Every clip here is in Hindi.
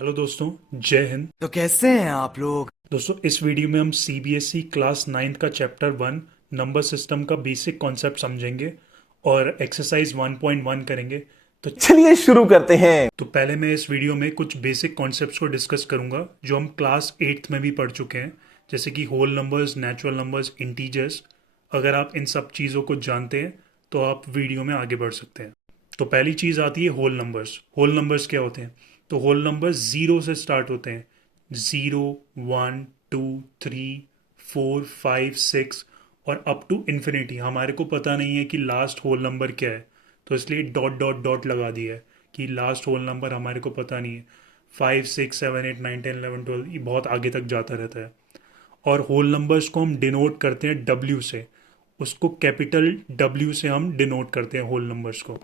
हेलो दोस्तों, जय हिंद। तो कैसे हैं आप लोग। दोस्तों, इस वीडियो में हम सीबीएसई क्लास 9 का चैप्टर 1 नंबर सिस्टम का बेसिक कॉन्सेप्ट समझेंगे और एक्सरसाइज 1.1 करेंगे। तो चलिए शुरू करते हैं। पहले मैं इस वीडियो में कुछ बेसिक कॉन्सेप्ट्स को डिस्कस करूंगा जो हम क्लास 8th में भी पढ़ चुके हैं, जैसे कि whole numbers, natural numbers, integers. अगर आप इन सब चीज़ों को जानते हैं तो आप वीडियो में आगे बढ़ सकते हैं। तो पहली चीज़ आती है होल नंबर्स। होल नंबर्स क्या होते हैं? तो होल नंबर्स ज़ीरो से स्टार्ट होते हैं। Zero, one, two, three, four, five, six और अप टू इन्फिनिटी। हमारे को पता नहीं है कि लास्ट होल नंबर क्या है, तो इसलिए डॉट डॉट डॉट लगा दिया है कि लास्ट होल नंबर हमारे को पता नहीं है। Five, six, seven, eight, nine, ten, eleven, twelve, ये बहुत आगे तक जाता रहता है। और होल नंबर्स को हम डिनोट करते हैं डब्ल्यू से। उसको कैपिटल डब्ल्यू से हम डिनोट करते हैं होल नंबर्स को।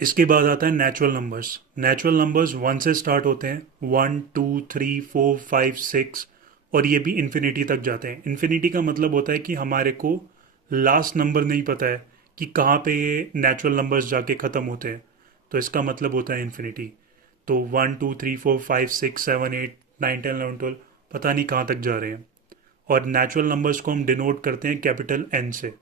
इसके बाद आता है natural numbers. Natural numbers one से स्टार्ट होते हैं। One, two, three, four, five, six और ये भी इन्फिनिटी तक जाते हैं। इन्फिनिटी का मतलब होता है कि हमारे को लास्ट नंबर नहीं पता है कि कहाँ पे ये नेचुरल नंबर्स जाके ख़त्म होते हैं, तो इसका मतलब होता है इन्फिनिटी। तो one, two, three, four, five, six, seven, eight, nine, ten, eleven, twelve, पता नहीं कहाँ तक जा रहे हैं। और नेचुरल नंबर्स को हम डिनोट करते हैं कैपिटल एन से।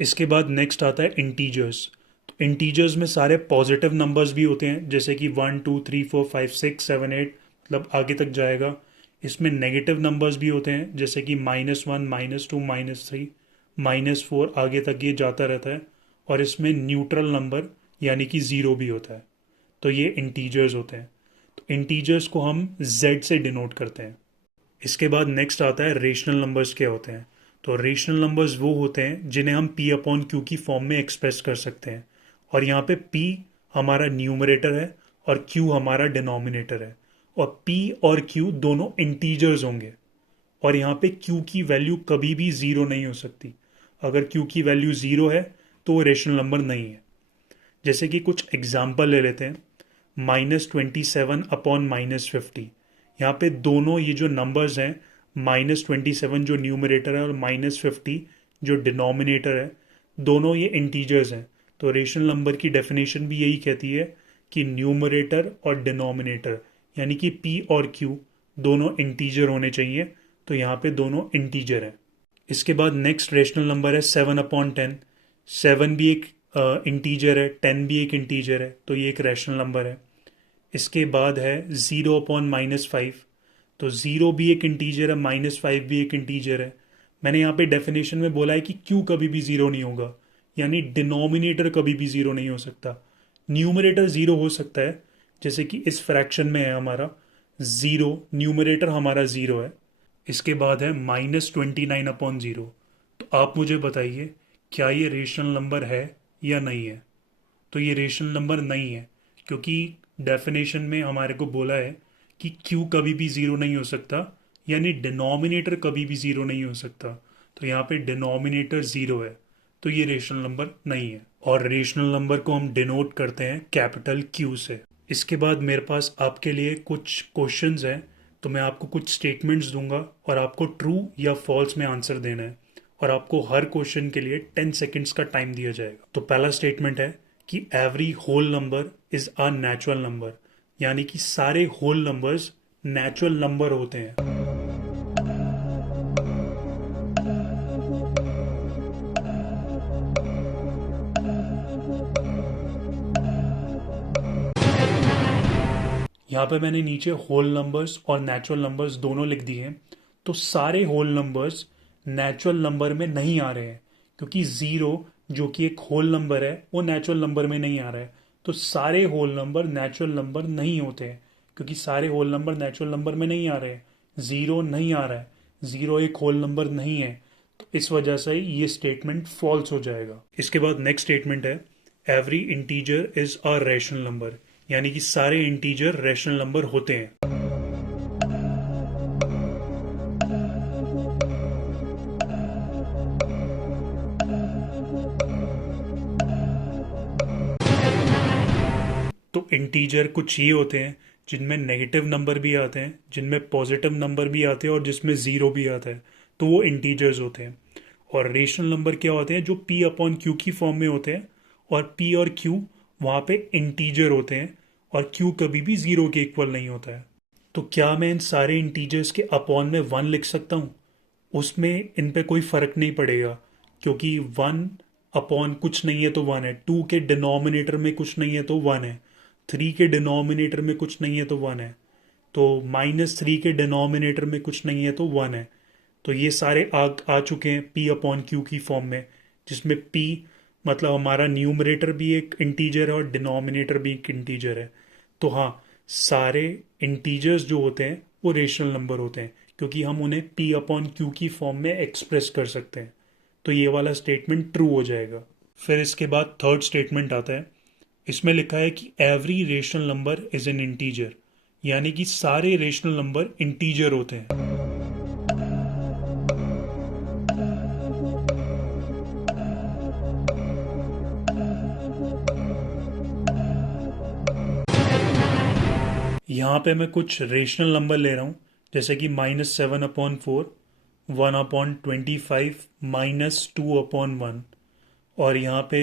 इसके बाद नेक्स्ट आता है इंटीजर्स। तो इंटीजर्स में सारे पॉजिटिव नंबर्स भी होते हैं, जैसे कि one, two, three, four, five, six, seven, eight, मतलब आगे तक जाएगा। इसमें नेगेटिव नंबर्स भी होते हैं, जैसे कि minus one, minus two, minus three, minus four, आगे तक ये जाता रहता है। और इसमें न्यूट्रल नंबर यानी कि ज़ीरो भी होता है। तो ये इंटीजर्स होते हैं। तो इंटीजर्स को हम जेड से डिनोट करते हैं। इसके बाद नेक्स्ट आता है रेशनल नंबर्स क्या होते हैं। तो रेशनल नंबर्स वो होते हैं जिन्हें हम पी अपॉन क्यू की फॉर्म में एक्सप्रेस कर सकते हैं। और यहाँ पे पी हमारा न्यूमरेटर है और क्यू हमारा डिनोमिनेटर है। और पी और क्यू दोनों इंटीजर्स होंगे। और यहाँ पे क्यू की वैल्यू कभी भी ज़ीरो नहीं हो सकती। अगर क्यू की वैल्यू ज़ीरो है तो वो रेशनल नंबर नहीं है। जैसे कि कुछ एग्जाम्पल ले लेते हैं। -27 अपॉन -50। यहाँ पे दोनों ये जो नंबर्स हैं, -27 जो न्यूमरेटर है और -50 जो डिनोमिनेटर है, दोनों ये इंटीजर्स हैं। तो रेशनल नंबर की डेफिनेशन भी यही कहती है कि न्यूमरेटर और डिनोमिनेटर यानी कि पी और क्यू दोनों इंटीजर होने चाहिए। तो यहाँ पे दोनों इंटीजर हैं। इसके बाद नेक्स्ट रेशनल नंबर है 7/10। सेवन भी एक इंटीजर है, 10 भी एक इंटीजर है, तो ये एक रैशनल नंबर है। इसके बाद है 0/-5। तो ज़ीरो भी एक इंटीजर है, -5 भी एक इंटीजर है। मैंने यहाँ पे डेफिनेशन में बोला है कि क्यू कभी भी ज़ीरो नहीं होगा, यानी डिनोमिनेटर कभी भी ज़ीरो नहीं हो सकता। न्यूमरेटर ज़ीरो हो सकता है, जैसे कि इस फ्रैक्शन में है हमारा ज़ीरो, न्यूमरेटर हमारा ज़ीरो है। इसके बाद है -29/0। तो आप मुझे बताइए, क्या ये रेशनल नंबर है या नहीं है? तो ये रेशनल नंबर नहीं है, क्योंकि डेफिनेशन में हमारे को बोला है कि क्यू कभी भी ज़ीरो नहीं हो सकता, यानी डिनोमिनेटर कभी भी ज़ीरो नहीं हो सकता। तो यहाँ पे डिनोमिनेटर ज़ीरो है, तो ये रेशनल नंबर नहीं है। और रेशनल नंबर को हम डिनोट करते हैं कैपिटल क्यू से। इसके बाद मेरे पास आपके लिए कुछ क्वेश्चंस हैं। तो मैं आपको कुछ स्टेटमेंट्स दूंगा और आपको ट्रू या फॉल्स में आंसर देना है। और आपको हर क्वेश्चन के लिए 10 सेकेंड्स का टाइम दिया जाएगा। तो पहला स्टेटमेंट है कि every whole number is a natural number, यानी कि सारे होल नंबर्स नेचुरल नंबर होते हैं। यहाँ पे मैंने नीचे होल नंबर्स और नेचुरल नंबर्स दोनों लिख दिए हैं। तो सारे होल नंबर्स नेचुरल नंबर में नहीं आ रहे हैं, क्योंकि ज़ीरो जो कि एक होल नंबर है वो नेचुरल नंबर में नहीं आ रहा है। तो सारे होल नंबर नेचुरल नंबर नहीं होते हैं, क्योंकि सारे होल नंबर नेचुरल नंबर में नहीं आ रहे हैं। ज़ीरो नहीं आ रहा है, ज़ीरो एक होल नंबर नहीं है। तो इस वजह से ये स्टेटमेंट फॉल्स हो जाएगा। इसके बाद नेक्स्ट स्टेटमेंट है every integer is a rational number, यानी कि सारे इंटीजर रैशनल नंबर होते हैं। तो इंटीजर कुछ ये होते हैं जिनमें नेगेटिव नंबर भी आते हैं, जिनमें पॉजिटिव नंबर भी आते हैं और जिसमें ज़ीरो भी आता है, तो वो इंटीजर्स होते हैं। और रेशनल नंबर क्या होते हैं? जो पी अपॉन क्यू की फॉर्म में होते हैं। और पी और क्यू वहाँ पे इंटीजर होते हैं, और क्यू कभी भी ज़ीरो के इक्वल नहीं होता है। तो क्या मैं इन सारे इंटीजर्स के अपॉन में वन लिख सकता हूँ? उसमें इन पे कोई फर्क नहीं पड़ेगा, क्योंकि वन अपॉन कुछ नहीं है तो वन है, टू के डिनोमिनेटर में कुछ नहीं है तो वन है, थ्री के डिनोमिनेटर में कुछ नहीं है तो वन है, तो माइनस थ्री के डिनोमिनेटर में कुछ नहीं है तो वन है। तो ये सारे आ चुके हैं पी अपॉन क्यू की फॉर्म में, जिसमें पी मतलब हमारा न्यूमरेटर भी एक इंटीजर है और डिनोमिनेटर भी एक इंटीजर है। तो हाँ, सारे इंटीजर्स जो होते हैं वो रेशनल नंबर होते हैं, क्योंकि हम उन्हें पी अपॉन क्यू की फॉर्म में एक्सप्रेस कर सकते हैं। तो ये वाला स्टेटमेंट ट्रू हो जाएगा। फिर इसके बाद थर्ड स्टेटमेंट आता है। इसमें लिखा है कि every rational number is an integer, यानी कि सारे रेशनल नंबर इंटीजर होते हैं। यहाँ पे मैं कुछ रेशनल नंबर ले रहा हूँ, जैसे कि -7/4, 1/25, -2/1, और यहाँ पे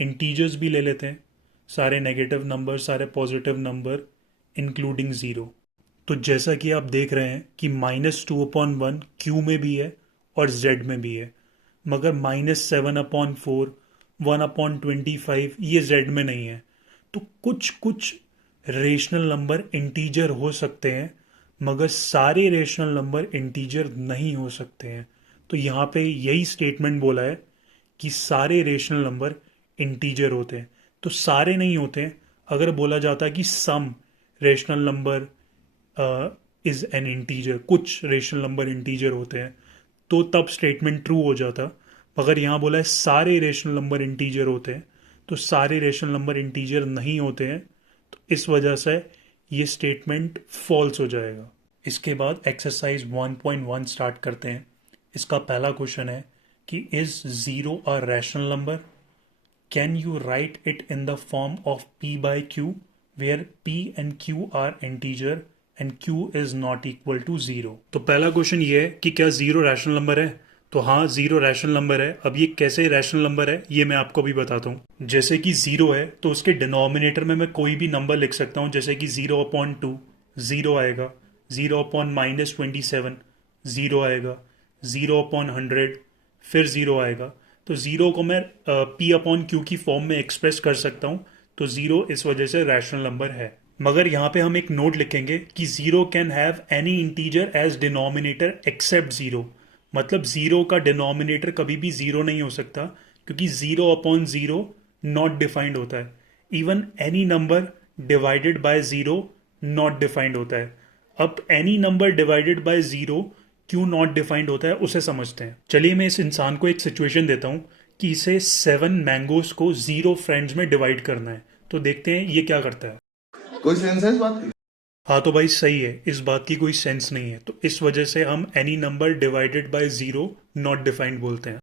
इंटीजर्स भी ले लेते हैं, सारे नेगेटिव नंबर, सारे पॉजिटिव नंबर इंक्लूडिंग ज़ीरो। तो जैसा कि आप देख रहे हैं कि -2/1 क्यू में भी है और जेड में भी है, मगर -7/4, 1/25 ये जेड में नहीं है। तो कुछ कुछ रेशनल नंबर इंटीजर हो सकते हैं, मगर सारे रेशनल नंबर इंटीजर नहीं हो सकते हैं। तो यहाँ पे यही स्टेटमेंट बोला है कि सारे रेशनल नंबर इंटीजर होते हैं। तो सारे नहीं होते हैं। अगर बोला जाता है कि some rational number is an integer, कुछ रेशनल नंबर इंटीजर होते हैं, तो तब स्टेटमेंट ट्रू हो जाता। मगर यहाँ बोला है सारे रेशनल नंबर इंटीजर होते हैं, तो सारे रेशनल नंबर इंटीजर नहीं होते हैं, तो इस वजह से ये स्टेटमेंट फॉल्स हो जाएगा। इसके बाद एक्सरसाइज 1.1 स्टार्ट करते हैं। इसका पहला क्वेश्चन है कि is zero a rational number? Can you right it in the form of p by q, where p and q are integer and q is not equal to zero? तो पहला क्वेश्चन ये है कि क्या ज़ीरो रैशनल नंबर है? तो हाँ, ज़ीरो रैशनल नंबर है। अब ये कैसे रैशनल नंबर है ये मैं आपको भी बताता हूँ। जैसे कि ज़ीरो है तो उसके डिनोमिनेटर में मैं कोई भी नंबर लिख सकता हूँ, जैसे कि 0/2 ज़ीरो आएगा, 0/-27 ज़ीरो आएगा, 0/100 फिर ज़ीरो आएगा। तो ज़ीरो को मैं पी अपॉन क्यू की फॉर्म में एक्सप्रेस कर सकता हूँ, तो ज़ीरो इस वजह से रैशनल नंबर है। मगर यहाँ पे हम एक नोट लिखेंगे कि zero can have any integer as denominator except zero. मतलब ज़ीरो का डिनोमिनेटर कभी भी ज़ीरो नहीं हो सकता, क्योंकि 0/0 नॉट डिफाइंड होता है। Even any number divided by zero not defined होता है। अब any number divided by zero क्यों नॉट डिफाइंड होता है उसे समझते हैं। चलिए मैं इस इंसान को एक सिचुएशन देता हूँ कि इसे 7 मैंगोज को 0 फ्रेंड्स में डिवाइड करना है। तो देखते हैं ये क्या करता है। कोई सेंस है इस बात की? हाँ तो भाई सही है, इस बात की कोई सेंस नहीं है। तो इस वजह से हम any number divided by zero not defined बोलते हैं।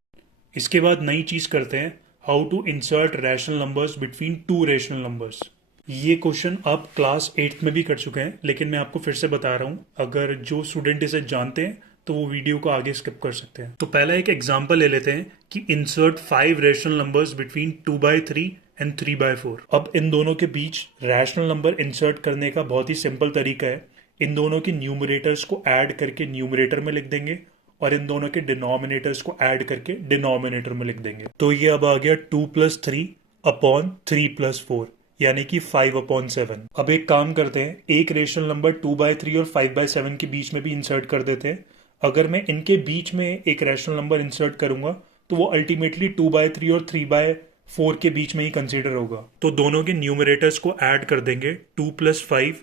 इसके बाद नई चीज़ करते हैं, how to insert rational numbers between two rational numbers. ये क्वेश्चन आप क्लास 8th में भी कर चुके हैं, लेकिन मैं आपको फिर से बता रहा हूँ। अगर जो स्टूडेंट इसे जानते हैं तो वो वीडियो को आगे स्किप कर सकते हैं। तो पहला एक एग्जांपल ले लेते हैं कि insert 5 rational numbers between 2/3 and 3/4। अब इन दोनों के बीच रैशनल नंबर इंसर्ट करने का बहुत ही सिंपल तरीका है। इन दोनों के न्यूमरेटर्स को ऐड करके न्यूमरेटर में लिख देंगे और इन दोनों के डिनोमिनेटर्स को ऐड करके डिनोमिनेटर में लिख देंगे। तो ये अब आ गया 2+3/3+4, यानी कि 5/7। अब एक काम करते हैं, एक रेशनल नंबर 2/3 और 5/7 के बीच में भी इंसर्ट कर देते हैं। अगर मैं इनके बीच में एक रैशनल नंबर इंसर्ट करूंगा तो वो अल्टीमेटली 2/3 और 3/4 के बीच में ही कंसीडर होगा। तो दोनों के न्यूमरेटर्स को ऐड कर देंगे 2+5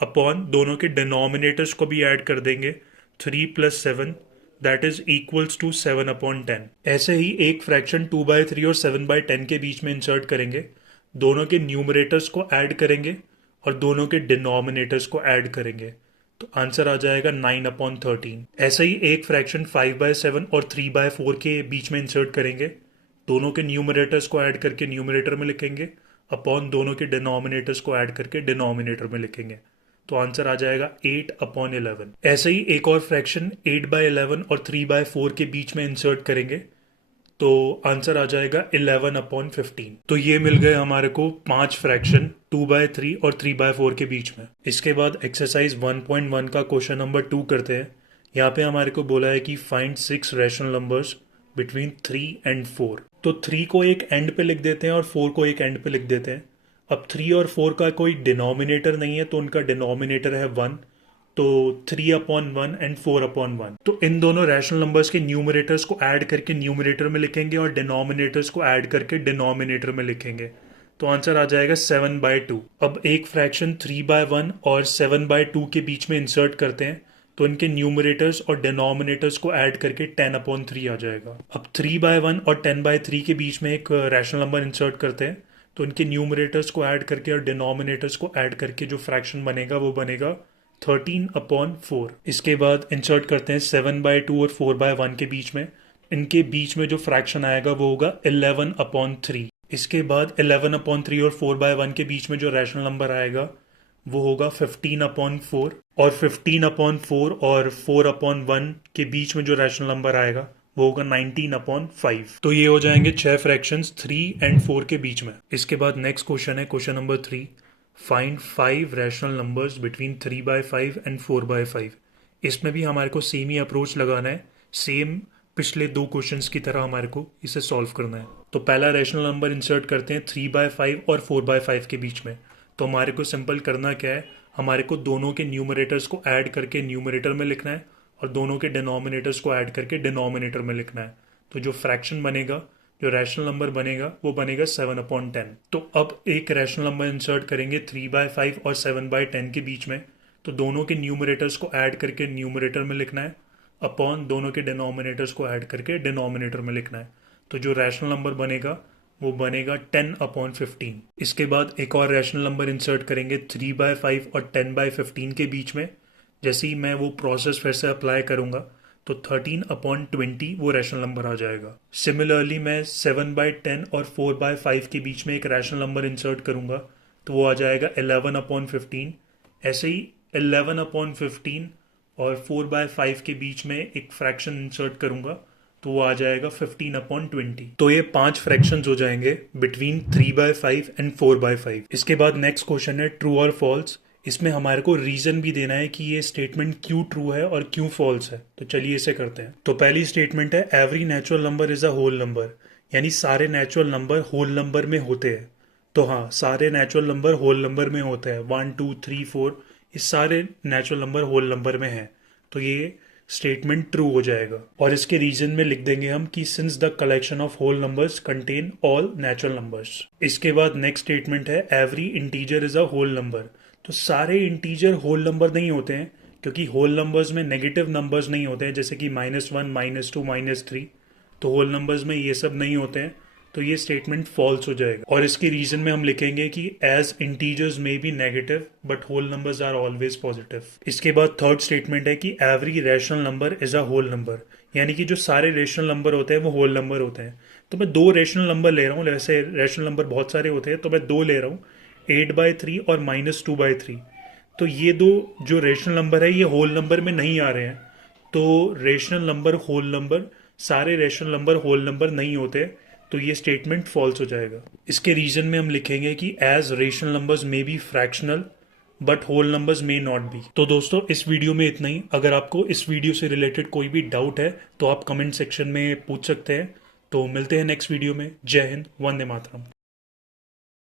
अपॉन दोनों के डिनोमिनेटर्स को भी ऐड कर देंगे 3+7, दैट इज इक्वल्स टू 7/10। ऐसे ही एक फ्रैक्शन 2/3 और 7/10 के बीच में इंसर्ट करेंगे, दोनों के न्यूमरेटर्स को ऐड करेंगे और दोनों के डिनोमिनेटर्स को ऐड करेंगे, तो आंसर आ जाएगा 9/13। ऐसे ही एक फ्रैक्शन 5/7 और 3/4 के बीच में इंसर्ट करेंगे, दोनों के न्यूमरेटर्स को ऐड करके न्यूमरेटर में लिखेंगे अपॉन दोनों के डिनोमिनेटर्स को ऐड करके डिनोमिनेटर में लिखेंगे, तो आंसर आ जाएगा 8/11। ऐसे ही एक और फ्रैक्शन 8/11 और 3/4 के बीच में इंसर्ट करेंगे, तो आंसर आ जाएगा 11/15। तो ये मिल गए हमारे को 5 फ्रैक्शन 2/3 और 3/4 के बीच में। इसके बाद एक्सरसाइज 1.1 का क्वेश्चन नंबर 2 करते हैं। यहाँ पे हमारे को बोला है कि find 6 rational numbers between 3 and 4। तो 3 को एक एंड पे लिख देते हैं और 4 को एक एंड पे लिख देते हैं। अब 3 और 4 का कोई डिनोमिनेटर नहीं है, तो उनका डिनोमिनेटर है 1। तो 3/1 एंड 4/1। तो इन दोनों रैशनल नंबर्स के न्यूमरेटर्स को ऐड करके न्यूमरेटर में लिखेंगे और डिनोमिनेटर्स को ऐड करके डिनोमिनेटर में लिखेंगे। तो आंसर आ जाएगा 7/2। अब एक फ्रैक्शन 3/1 और 7/2 के बीच में इंसर्ट करते हैं, तो इनके न्यूमरेटर्स और डिनोमिनेटर्स को ऐड करके 10/3 आ जाएगा। अब 3/1 और 10/3 के बीच में एक रैशनल नंबर इंसर्ट करते हैं, तो इनके न्यूमरेटर्स को ऐड करके और डिनोमिनेटर्स को ऐड करके जो फ्रैक्शन बनेगा वो बनेगा 13/4। इसके बाद इंसर्ट करते हैं 7/2 और 4/1 के बीच में। इनके बीच में जो फ्रैक्शन आएगा वो होगा 11/3। इसके बाद 11/3 और 4/1 के बीच में जो रैशनल नंबर आएगा वो होगा 15/4। और 15/4 और 4/1 के बीच में जो रैशनल नंबर आएगा वो होगा 19/5। तो ये हो जाएंगे 6 फ्रैक्शंस 3 एंड 4 के बीच में। इसके बाद नेक्स्ट क्वेश्चन है question number 3। Find 5 rational numbers between 3/5 and 4/5। इसमें भी हमारे को सेम ही अप्रोच लगाना है, सेम पिछले 2 क्वेश्चंस की तरह हमारे को इसे सॉल्व करना है। तो पहला रैशनल नंबर इंसर्ट करते हैं 3/5 और 4/5 के बीच में। तो हमारे को सिंपल करना क्या है, हमारे को दोनों के न्यूमरेटर्स को ऐड करके न्यूमरेटर में लिखना है और दोनों के डिनोमिनेटर्स को ऐड करके डिनोमिनेटर में लिखना है। तो जो फ्रैक्शन बनेगा, जो रैशनल नंबर बनेगा वो बनेगा 7/10। तो अब एक रैशनल नंबर इंसर्ट करेंगे 3/5 और 7/10 के बीच में। तो दोनों के न्यूमरेटर्स को ऐड करके न्यूमरेटर में लिखना है, अपॉन दोनों के डिनोमिनेटर्स को ऐड करके डिनोमिनेटर में लिखना है। तो जो रैशनल नंबर बनेगा वो बनेगा 10/15। इसके बाद एक और रैशनल नंबर इंसर्ट करेंगे 3/5 और 10/15 के बीच में। जैसे ही मैं वो प्रोसेस फिर से अप्लाई करूंगा तो 13/20 वो रैशनल नंबर आ जाएगा। सिमिलरली मैं 7/10 और 4/5 के बीच में एक रैशनल नंबर इंसर्ट करूंगा तो वो आ जाएगा 11/15। ऐसे ही 11/15 और 4/5 के बीच में एक फ्रैक्शन इंसर्ट करूंगा तो वो आ जाएगा 15/20। तो ये 5 फ्रैक्शंस हो जाएंगे बिटवीन 3/5 एंड 4/5। इसके बाद नेक्स्ट क्वेश्चन है ट्रू और फॉल्स। इसमें हमारे को रीजन भी देना है कि ये स्टेटमेंट क्यों ट्रू है और क्यों फॉल्स है। तो चलिए इसे करते हैं। तो पहली स्टेटमेंट है every natural number is a whole number, यानी सारे नेचुरल नंबर होल नंबर में होते हैं। तो हाँ, सारे नेचुरल नंबर होल नंबर में होते हैं। 1 2 3 4 ये सारे नेचुरल नंबर होल नंबर में हैं। तो ये स्टेटमेंट ट्रू हो जाएगा। और इसके रीजन में लिख देंगे हम कि since the collection of whole numbers contain all natural numbers. इसके बाद नेक्स्ट स्टेटमेंट है every integer is a whole number. तो सारे इंटीजर होल नंबर नहीं होते हैं, क्योंकि होल नंबर्स में नेगेटिव नंबर्स नहीं होते हैं, जैसे कि -1 -2 -3। तो होल नंबर्स में ये सब नहीं होते हैं। तो ये स्टेटमेंट फॉल्स हो जाएगा। और इसके रीजन में हम लिखेंगे कि as integers may be negative but whole numbers are always positive. इसके बाद थर्ड स्टेटमेंट है कि every rational number is a whole number, यानी कि जो सारे रेशनल नंबर होते हैं वो होल नंबर होते हैं। तो मैं 2 रेशनल नंबर ले रहा हूँ, वैसे रेशनल नंबर बहुत सारे होते हैं तो मैं 2 ले रहा हूँ, 8/3 और -2/3। तो ये 2 जो रेशनल नंबर है ये होल नंबर में नहीं आ रहे हैं। तो रेशनल नंबर होल नंबर, सारे रेशनल नंबर होल नंबर नहीं होते, तो ये स्टेटमेंट फॉल्स हो जाएगा। इसके रीजन में हम लिखेंगे कि as rational numbers may be fractional but whole numbers may not be. तो दोस्तों इस वीडियो में इतना ही। अगर आपको इस वीडियो से रिलेटेड कोई भी डाउट है तो आप कमेंट सेक्शन में पूछ सकते हैं। तो मिलते हैं नेक्स्ट वीडियो में। जय हिंद, वंदे मातरम।